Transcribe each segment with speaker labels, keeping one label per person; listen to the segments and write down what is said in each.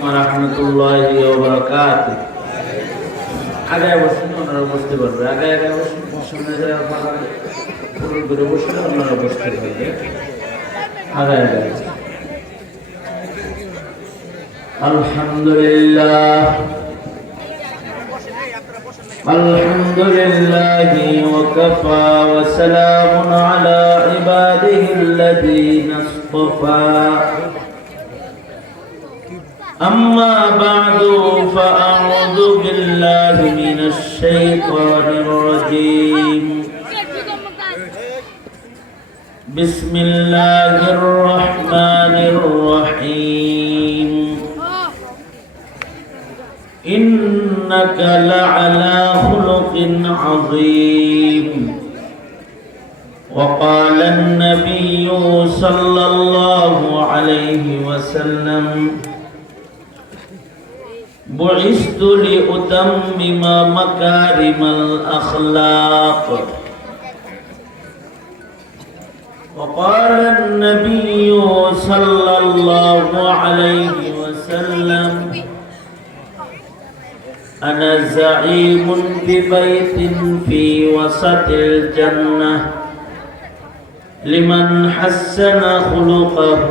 Speaker 1: রহমতুল্লাহি ওয়া বারাকাতুহু আগে বসুন ওনারা বসতে পারবে আগে আগে বসুন সামনে যারা আপনারা পুরো করে বসলে ওনারা বসতে পারবে আগে আগে আলহামদুলিল্লাহ الحمد لله وكفى وسلام على عباده الذين اصطفى أما بعد فأعوذ بالله من الشيطان الرجيم بسم الله الرحمن الرحيم إنك لعلى خلق عظيم وقال النبي صلى الله عليه وسلم بعثت لأتمم مكارم الأخلاق وقال النبي صلى الله عليه وسلم أنا زعيم ببيت في وسط الجنة لمن حسن خلقه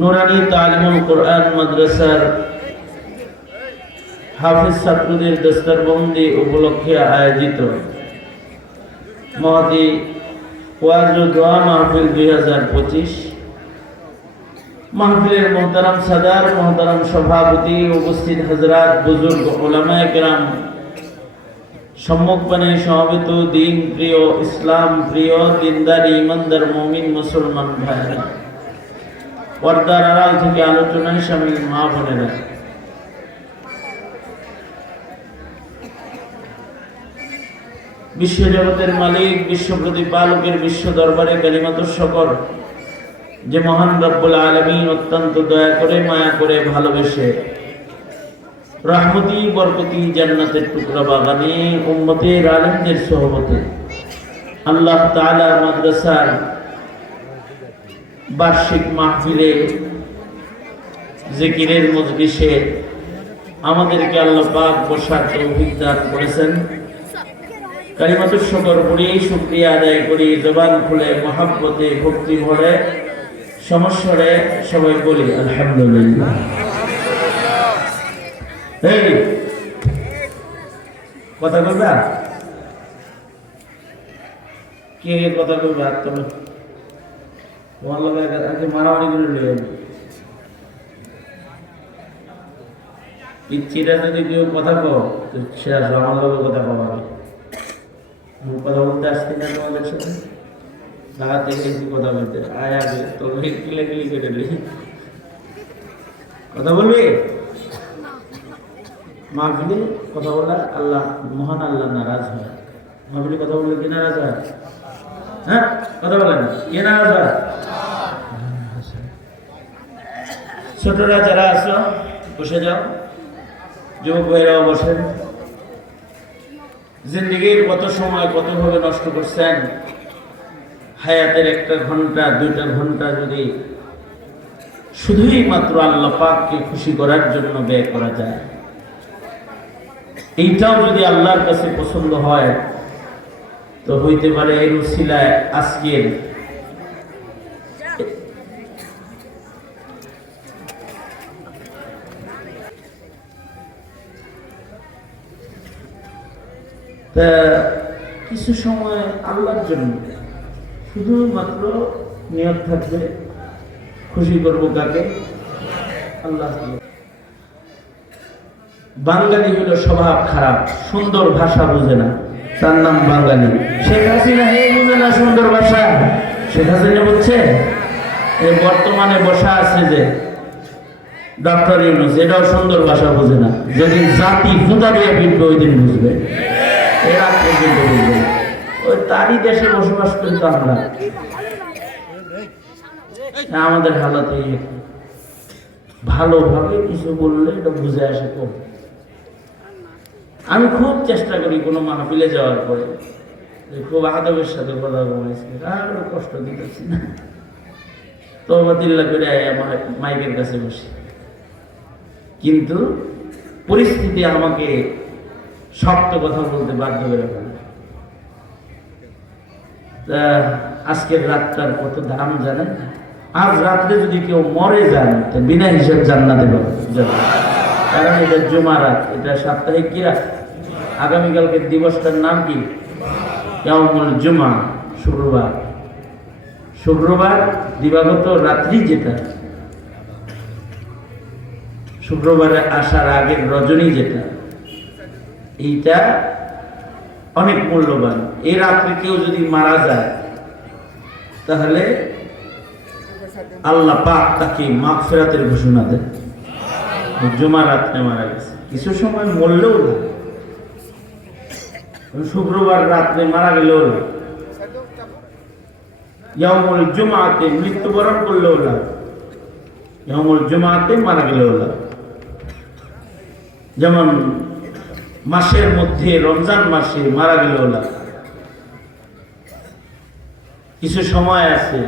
Speaker 1: নুরানি তালিমুল কোরআন মাদ্রাসার হাফিজ ছাত্রদের দস্তরবন্দি উপলক্ষে আয়োজিত। মহাদি ওয়াজ মাহফিল দুই হাজার পঁচিশ। মাহফিলের মোহতারাম সাদার মোহতারাম সভাপতি উপস্থিত হজরাত বুজুর্গ ওলামায় গ্রাম সম্মুখপানে সমবেত দিন প্রিয় ইসলাম প্রিয় দিনদার ইমানদার মমিন, মুসলমান ভাইরা পর্দার আড়াল থেকে আলোচনায় সামিল মা বোনেরা বিশ্ব জগতের মালিক বিশ্ব প্রতিপালকের বিশ্ব দরবারে কালিমাত শকর যে মহান রব্বুল আলমিন অত্যন্ত দয়া করে, মায়া করে ভালোবেসে। রহমতি, বরকতি, জান্নাতের টুকরা বাগানে, উম্মতের আলমদের সহবতে আল্লাহ তাআলা মাদ্রাসার বার্ষিক মাহফিলে, জিকিরের মজলিসে আমাদেরকে আল্লাহ পাক বসার তৌফিক দান করেছেন। কালিমাতুর শকর পড়ি, শুক্রিয়া আদায় করি, জবান খুলে, মহাব্বতে, ভক্তি ভরে সমস্যরে সবাই বলি, আলহামদুলিল্লাহ। কথা বলবা? কে কথা বলবা? তুমি তোমার লোক আগে মারামারি করে কথা কো তো সে আমার লোকের কথা আমি কথা বলতে আসছি না তোমাদের সাথে? কথা বলবি? মাহফিলে কথা বলা আল্লাহ, মহান আল্লাহ নারাজ হয়। মাহফিলে কথা বললে কি নারাজ হয়? হ্যাঁ? কথা বলেন কে নারাজ হয়? ছোটরা যারা আছো, বসে যাও। যুবক ভাইরাও বসেন। জিন্দগির কত সময় কতভাবে নষ্ট করছেন? হায়াতের একটা ঘণ্টা, দুইটা ঘণ্টা যদি শুধুই মাত্র আল্লাহ পাককে খুশি করার জন্য ব্যয় করা যায়। এইটাও যদি আল্লাহর কাছে পছন্দ হয়, তো হইতে পারে এই উসিলায় আজকের তা কিছু সময় আল্লাহর জন্য শুধুমাত্র নিয়ত থাকবে, খুশি করব কাকে? আল্লাহ। বাঙালি হলো স্বভাব খারাপ, সুন্দর ভাষা বোঝে না। তার নাম বাঙালি। শেখ হাসিনা হে বুঝে না সুন্দর ভাষা? শেখ হাসিনা বুঝছে এই বর্তমানে বসা আছে যে ডক্টর ইউনুস, এটাও সুন্দর ভাষা বোঝে না। যেদিন জাতি ফুটা দিয়ে ফিরবে, ওই দিন বুঝবে। তারই দেশে বসবাস করি তো আমরা। আমাদের হালত ভালোভাবে কিছু বললে এটা বুঝে আসে কম আমি খুব চেষ্টা করি কোনো মাহফিলে যাওয়ার পরে খুব আদবের সাথে কথা বলেছি আর কষ্ট দিতেছি না। তো দিল্লা করে মাইকের কাছে বসি। কিন্তু পরিস্থিতি আমাকে শক্ত কথা বলতে বাধ্য করে আজকের রাতটার কত দাম জানেন? আজ রাত্রে যদি কেউ মরে যান বিনা হিসাব জান্নাতে যাবে। কারণ এটা জুমা রাত, এটা সাপ্তাহিক কি রাত? আগামীকালকে দিবসটার নাম কি? ইয়াউমুল জুমা, শুক্রবার। শুক্রবার দিবাগত রাত্রি যেটা, শুক্রবারে আসার আগের রজনী যেটা এইটা অনেক মূল্যবান। এই রাত্রে কেউ যদি মারা যায়, তাহলে আল্লাহ পাক তাকে মাগফিরাতের ঘোষণা দেয় জুমা রাত্রে মারা গেছে। কিছু সময় মরলেও না। শুক্রবার রাত্রে মারা গেলেও না। জুমাতে মৃত্যুবরণ করলেও না। ইয়ামুল জুমাতে মারা গেলেও না। যেমন মাসের মধ্যে, রমজান মাসে মারা গেল না কিছু সময় আছে,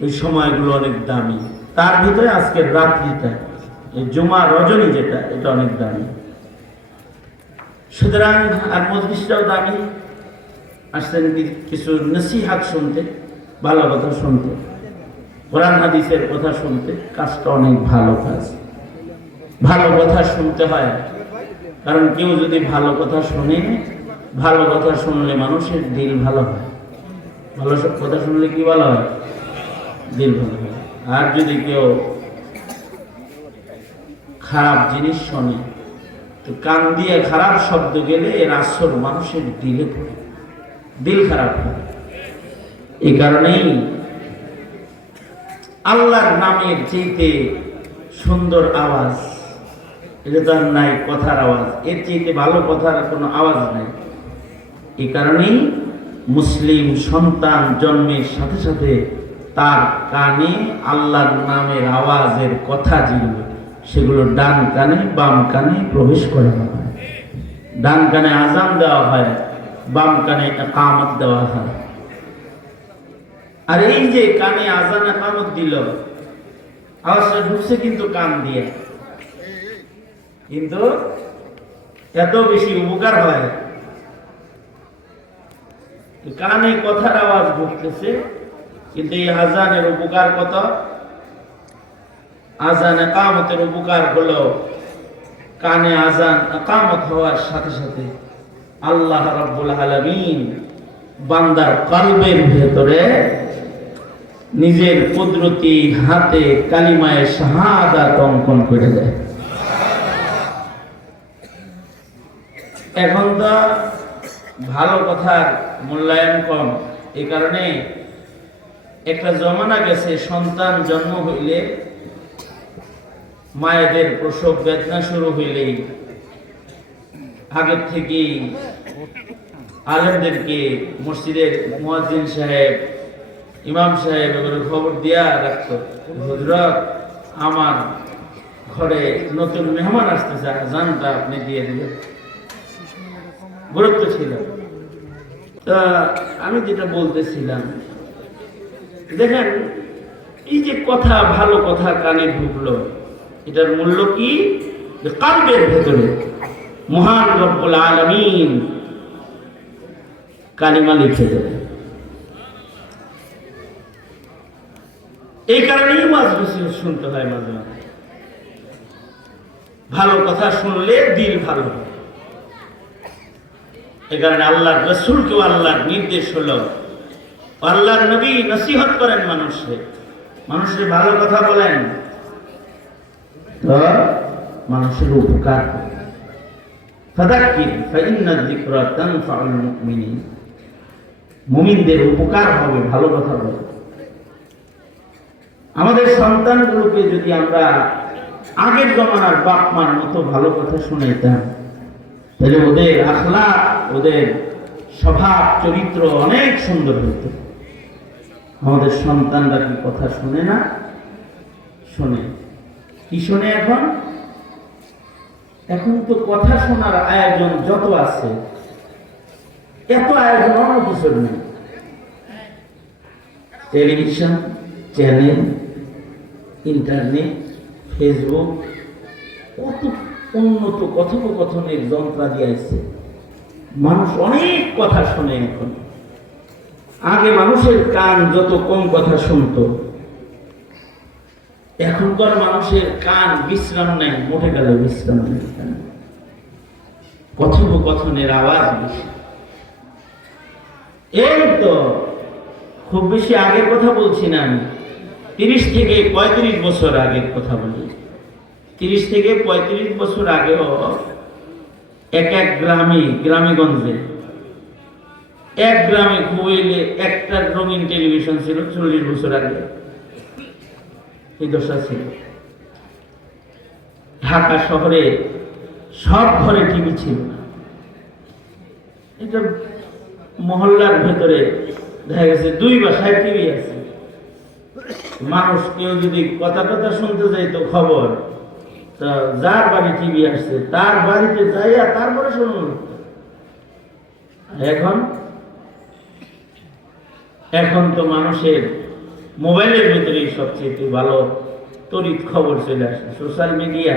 Speaker 1: ওই সময়গুলো অনেক দামি। তার ভিতরে আজকের রাত্রিটা, এই জুমা রজনী যেটা, এটা অনেক দামি। সুতরাং আর মজলিসটাও দামি। আসছেন কি- কিছু নসিহাত শুনতে, ভালো কথা শুনতে। কোরআন হাদিসের কথা শুনতে, কাজটা অনেক ভালো কাজ। ভালো কথা শুনতে হয় কারণ কেউ যদি ভালো কথা শোনে, ভালো কথা শুনলে মানুষের দিল ভালো হয়। ভালো সব কথা শুনলে কি ভালো হয়? দিল ভালো হয়। আর যদি কেউ খারাপ জিনিস শোনে, তো কান দিয়ে খারাপ শব্দ গেলে এর আসর মানুষের দিলে পড়ে। দিল খারাপ হয়। এই কারণেই আল্লাহর নামের চেয়েতে সুন্দর আওয়াজ এটা তো আর নাই কথার আওয়াজ। এর চেয়েতে ভালো কথার কোনো আওয়াজ নাই? এই কারণেই মুসলিম সন্তান জন্মের সাথে সাথে তার কানে আল্লাহর নামের আওয়াজের কথা যেগুলো, সেগুলো ডান কানে, বাম কানে প্রবেশ করানো হয়। ডান কানে আজান দেওয়া হয়, বাম কানে কামত দেওয়া হয়। আর এই যে কানে আজান একামত দিল, আওয়াজটা ঢুকছে কিন্তু কান দিয়ে। কিন্তু এত বেশি উপকার হয় কানে কথার আওয়াজ ঢুকতেছে কিন্তু এই আজানের উপকার কত? আজান একামতের উপকার হলো কানে আজান একামত হওয়ার সাথে সাথে আল্লাহ রাব্বুল আলামিন বান্দার কলবের ভেতরে নিজের কুদরতি হাতে কালিমায় শাহাদাত অঙ্কন করে দেয়। এখন তো ভালো কথার মূল্যায়ন কম। এই কারণে একটা জমানা গেছে, সন্তান জন্ম হইলে মায়েদের প্রসব বেদনা শুরু হইলেই আগের থেকেই আলেমদেরকে মসজিদের মুয়াজ্জিন সাহেব, ইমাম সাহেব এগুলো খবর দিয়া রাখতো, হজরত, আমার ঘরে নতুন মেহমান আসতেছে জানটা আপনি দিয়ে দিবেন। গুরুত্ব ছিল। তা আমি যেটা বলতেছিলাম, দেখেন, এই যে কথা, ভালো কথা কানে ঢুকলো, এটার মূল্য কি? কালবের ভেতরে মহান রব্বুল আলমিন কালিমা লিখে দেবে এই কারণেই বেশি শুনতে হয় মাঝে মাঝে। ভালো কথা শুনলে দিল ভালো হয়। এ কারণে আল্লাহর রসুলকেও আল্লাহর নির্দেশ হলো আল্লাহর নবী নসিহত করেন মানুষকে। মানুষের ভালো কথা বলেন। তো মানুষের উপকার করেন। ফাদাক্কির ফাইন্না যিকরা তানফাউল মুমিনিন। মুমিনদের উপকার হবে ভালো কথা বলে। আমাদের সন্তানগুলোকে যদি আমরা আগের জমানার বাপ মার মতো ভালো কথা শুনাইতাম তাহলে ওদের আখলা ওদের স্বভাব, চরিত্র অনেক সুন্দর হতো আমাদের সন্তানরা কি কথা শুনে না? শোনে। কি শোনে এখন? এখন তো কথা শোনার আয়োজন যত আছে, এত আয়োজন অন্য কিছুর নেই। টেলিভিশন, চ্যানেল, ইন্টারনেট, ফেসবুক, কত উন্নত কথোপকথনের যন্ত্রাদি আছে মানুষ অনেক কথা শোনে এখন। আগে মানুষের কান যত কম কথা শুনতো, এখনকার মানুষের কান বিশ্রাম নেয়, মোটে গেল বিশ্রাম নেই কথোপকথনের আওয়াজ বেশি। এই তো, খুব বেশি আগের কথা বলছি না আমি। তিরিশ থেকে পঁয়ত্রিশ বছর আগের কথা বলি। তিরিশ থেকে পঁয়ত্রিশ বছর আগেও এক এক গ্রামে, গ্রামেগঞ্জে এক গ্রামে কুয়েলে একটা রঙিন টেলিভিশন ছিল চল্লিশ বছর আগে। এই দশা ছিল। ঢাকা শহরে সব ঘরে টিভি ছিল এটা মহল্লার ভেতরে দেখা গেছে দুই বাসায় টিভি আছে। মানুষ কেউ যদি কথা কথা শুনতে যাইতো খবর যার বাড়ি টিভি আসছে, তার বাড়িতে যাইয়া তারপরে শুনুন এখন? এখন তো মানুষের মোবাইলের ভেতরেই সবচেয়ে ভালো তড়িৎ খবর চলে আসে, সোশ্যাল মিডিয়া।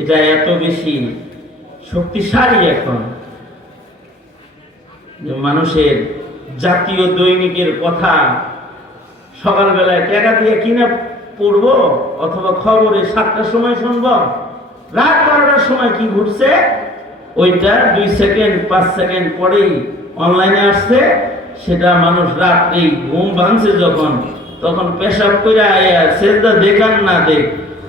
Speaker 1: এটা এত বেশি শক্তিশালী এখন মানুষের জাতীয় দৈনিকের কথা সকালবেলায় টাকা দিয়ে কিনে পড়ব অথবা খবরে সাতটার সময় শুনব? রাত বারোটার সময় কি ঘুরছে ওইটা দুই সেকেন্ড, পাঁচ সেকেন্ড পরেই অনলাইনে আসছে। সেটা মানুষ রাত্রেই ঘুম ভাঙছে যখন। তখন পেশাব করে আয়া, সেজদা দেখান না দেখ,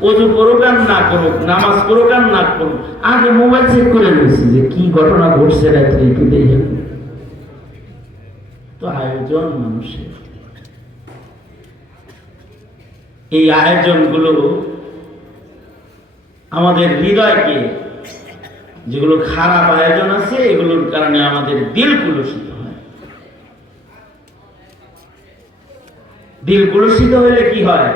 Speaker 1: অজু করুক আর না করুক, নামাজ করুক আর না করুক আগে মোবাইল চেক করে নিয়েছি যে কি ঘটনা ঘটছে রাত্রে, একটু দেখে তো আয়োজন মানুষের। এই আয়োজনগুলো আমাদের হৃদয়কে, যেগুলো খারাপ আয়োজন আছে, এগুলোর কারণে আমাদের দিল কুলসিত হয়। দিল কুলসিত হইলে কি হয়?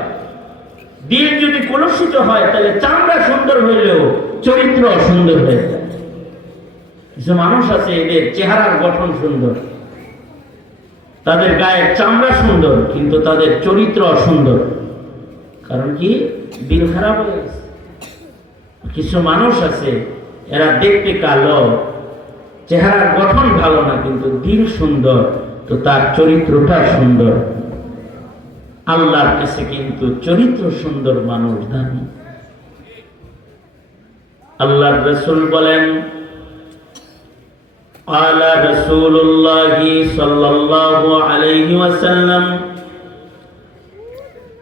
Speaker 1: দিল যদি কুলসিত হয়, তাহলে চামড়া সুন্দর হইলেও চরিত্র সুন্দর হয়ে যায়। কিছু মানুষ আছে, এদের চেহারার গঠন সুন্দর। তাদের গায়ের চামড়া সুন্দর, কিন্তু তাদের চরিত্র অসুন্দর। কারণ কি দিল খারাপ হয়ে গেছে কিছু মানুষ আছে এরা দেখতে কালো চেহারার গঠন ভালো না কিন্তু দিল সুন্দর তো তার চরিত্রটা সুন্দর আল্লাহর কাছে কিন্তু চরিত্র সুন্দর মানুষ দামি আল্লাহর রসুল বলেন قال رسول الله صلى الله عليه وسلم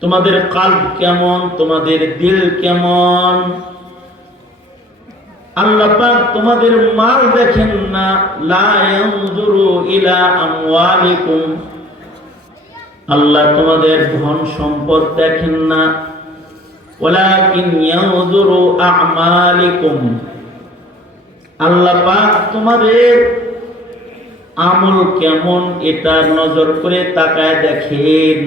Speaker 1: তোমাদের কাল্প কেমন? তোমাদের দিল কেমন? আল্লাহ তোমাদের মাল দেখেন না। আল্লাহ তোমাদের ধন সম্পদ দেখেন না। ওয়ালাকিন আল্লাহ তোমাদের আমল কেমন, এটা নজর করে তাকায় দেখেন।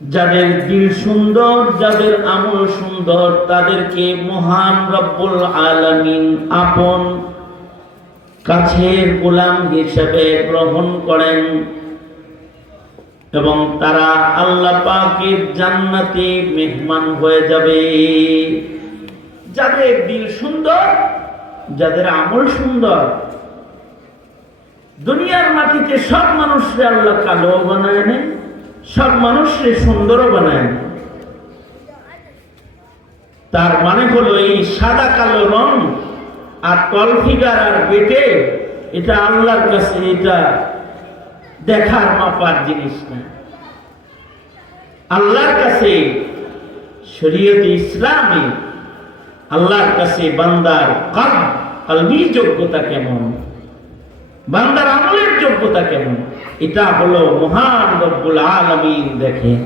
Speaker 1: যাদের দিল সুন্দর, যাদের আমল সুন্দর, তাদেরকে মহান রব্বুল আলামিন আপন কাছের গোলাম হিসেবে গ্রহণ করেন এবং তারা আল্লাহ পাকের জান্নাতে মেহমান হয়ে যাবে। যাদের দিল সুন্দর, যাদের আমল সুন্দর, দুনিয়ার মাটিতে সব মানুষরে আল্লাহ কালো বানায় নেই সব মানুষরে সুন্দরও বানায়। তার মানে হলো এই সাদা কালো রং আর তল ফিগার আর বেটে এটা আল্লাহর কাছে এটা দেখার মাপার জিনিস না। আল্লাহর কাছে শরীয়ত ইসলামে আল্লাহর কাছে বান্দার কাল কালবি যোগ্যতা কেমন? বান্দার আমলের যোগ্যতা কেমন? এটা হলো মহান রব্বুল আলমিন দেখেন।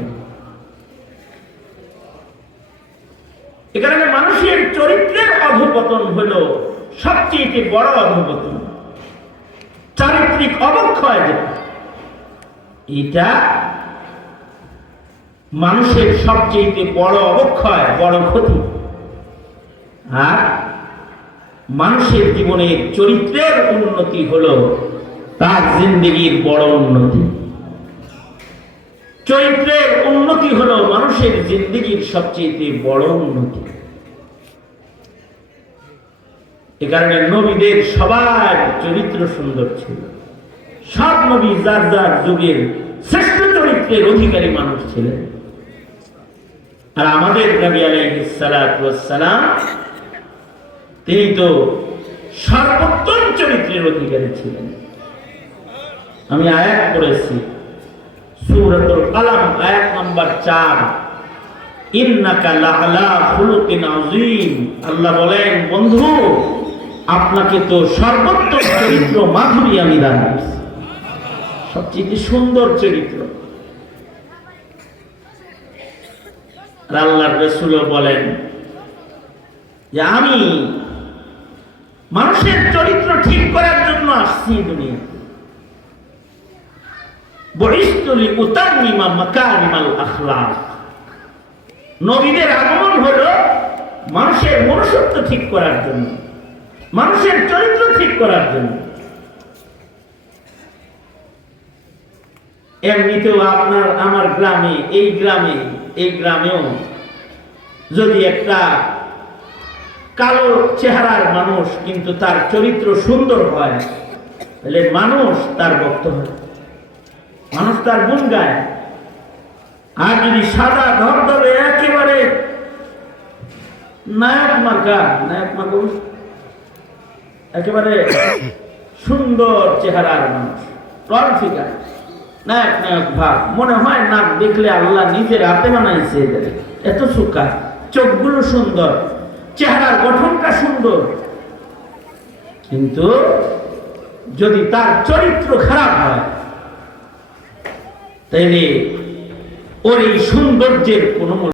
Speaker 1: এখানে মানুষের চরিত্রের অধপতন হলো সবচেয়ে বড় অধপতন। চারিত্রিক অবক্ষয় যেটা, এটা মানুষের সবচেয়ে বড় অবক্ষয়, বড় ক্ষতি। আর মানুষের জীবনে চরিত্রের উন্নতি হলো তার জিন্দগির বড় উন্নতি। চরিত্রের উন্নতি হলো মানুষের জিন্দগির সবচেয়ে বড় উন্নতি। এ কারণে নবীদের সবার চরিত্র সুন্দর ছিল। সব নবী যার যার যুগের শ্রেষ্ঠ চরিত্রের অধিকারী মানুষ ছিলেন। আর আমাদের নবী আলাইসালাম তিনি তো সর্বোত্তম চরিত্রের অধিকারী ছিলেন। আমি আয়াত করেছি সূরাতুল কালাম, আয়াত নাম্বার 4 ইন্নাকা লাআলা খুলুকিন আযীম। আল্লাহ বলেন, বন্ধু, আপনাকে তো সর্বোত্তম চরিত্র মাধুরী আমি দান করছি। সবচেয়ে সুন্দর চরিত্র। আর আল্লাহর রসুলও বলেন যে আমি মানুষের চরিত্র ঠিক করার জন্য আসছি দুনিয়া বরিষ্ঠলি উতামিমা মাকারিমাল আখলাক। নবীদের আগমন হলো মানুষের মনুষ্যত্ব ঠিক করার জন্য, মানুষের চরিত্র ঠিক করার জন্য। এমনিতেও আপনার, আমার গ্রামে, এই গ্রামে, এই গ্রামেও যদি একটা কালো চেহারার মানুষ, কিন্তু তার চরিত্র সুন্দর হয়। তাহলে মানুষ তার ভক্ত হয়। মানুষ তার গুণ গায়। আর যদি সাদা ধবধবে একেবারে নায়ক মার্কা, নায়ক বুঝ- একেবারে সুন্দর চেহারার মানুষ। ফিগার নায়ক নায়ক ভাব। মনে হয় নাক দেখলে আল্লাহ নিজের হাতে বানাইছে। এত সুকা চোখগুলো সুন্দর। চেহারার গঠনটা সুন্দর। কিন্তু যদি তার চরিত্র খারাপ হয় তাহলে ওর এই সৌন্দর্যের কোনো